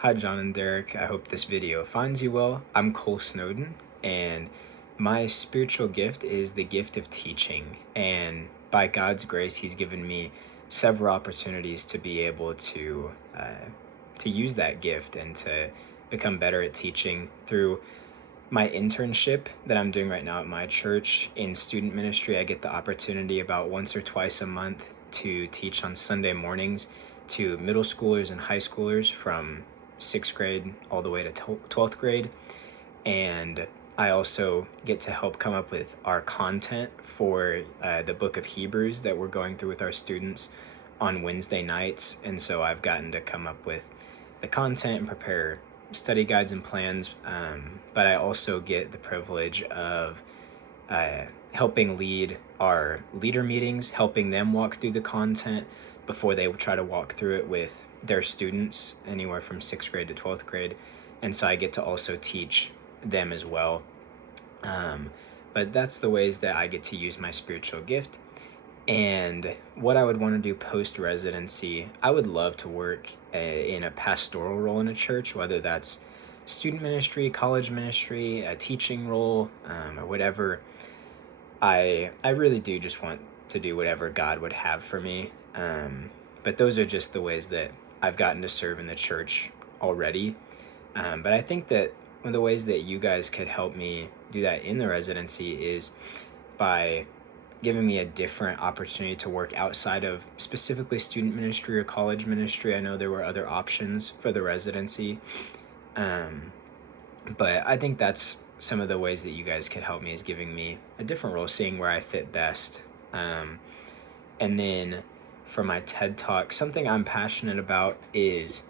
Hi, John and Derek. I hope this video finds you well. I'm Cole Snowden, and my spiritual gift is the gift of teaching. And by God's grace, He's given me several opportunities to be able to use that gift and to become better at teaching through my internship that I'm doing right now at my church in student ministry. I get the opportunity about once or twice a month to teach on Sunday mornings to middle schoolers and high schoolers from 6th grade all the way to 12th grade. And I also get to help come up with our content for the book of Hebrews that we're going through with our students on Wednesday nights. And so I've gotten to come up with the content and prepare study guides and plans, but I also get the privilege of helping lead our leader meetings, helping them walk through the content before they try to walk through it with their students anywhere from 6th grade to 12th grade. And so I get to also teach them as well. But that's the ways that I get to use my spiritual gift. And what I would want to do post residency, I would love to work in a pastoral role in a church, whether that's student ministry, college ministry, a teaching role, or whatever. I really do just want to do whatever God would have for me. But those are just the ways that I've gotten to serve in the church already. But I think that one of the ways that you guys could help me do that in the residency is by giving me a different opportunity to work outside of specifically student ministry or college ministry. I know there were other options for the residency, but I think that's some of the ways that you guys could help me, is giving me a different role, seeing where I fit best. And then for my TED Talk, something I'm passionate about is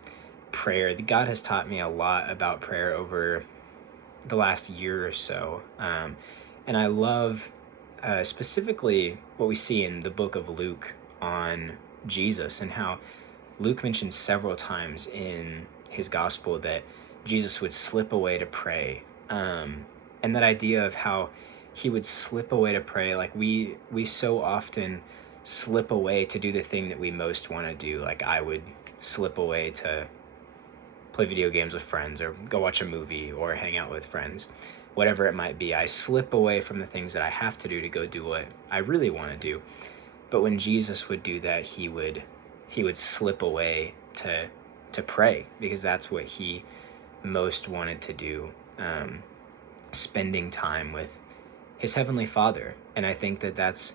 prayer. God has taught me a lot about prayer over the last year or so, and I love specifically what we see in the book of Luke on Jesus, and how Luke mentions several times in his gospel that Jesus would slip away to pray. And that idea of how he would slip away to pray, like we so often slip away to do the thing that we most want to do. Like I would slip away to play video games with friends, or go watch a movie, or hang out with friends, whatever it might be. I slip away from the things that I have to do to go do what I really want to do. But when Jesus would do that, he would slip away to pray, because that's what he most wanted to do, spending time with his heavenly Father. And I think that that's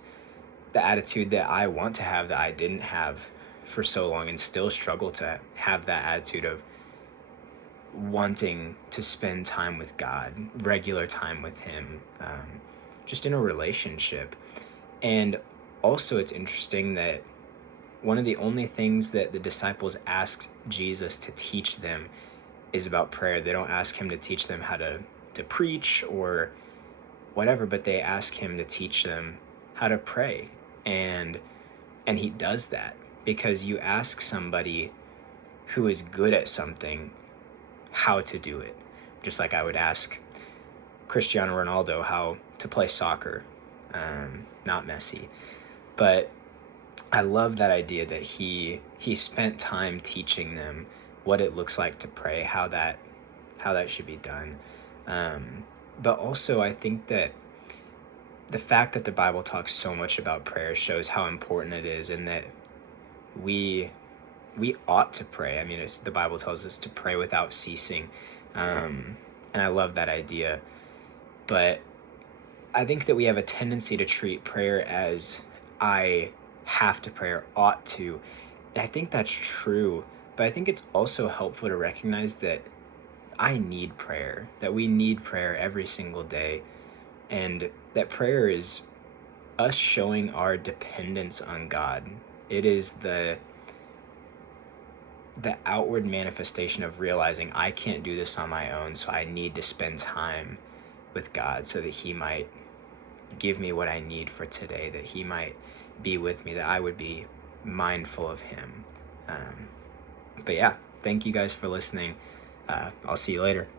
the attitude that I want to have, that I didn't have for so long, and still struggle to have that attitude of wanting to spend time with God, regular time with him, just in a relationship. And also it's interesting that one of the only things that the disciples asked Jesus to teach them is about prayer. They don't ask him to teach them how to preach or whatever, but they ask him to teach them how to pray. And he does that, because you ask somebody who is good at something how to do it. Just like I would ask Cristiano Ronaldo how to play soccer, not Messi. But I love that idea that he spent time teaching them what it looks like to pray, how that should be done. But also I think that the fact that the Bible talks so much about prayer shows how important it is, and that we ought to pray. I mean, the Bible tells us to pray without ceasing. And I love that idea. But I think that we have a tendency to treat prayer as I have to pray or ought to. And I think that's true. But I think it's also helpful to recognize that I need prayer, that we need prayer every single day. And that prayer is us showing our dependence on God. It is the outward manifestation of realizing I can't do this on my own, so I need to spend time with God so that he might give me what I need for today, that he might be with me, that I would be mindful of him. But yeah, thank you guys for listening. I'll see you later.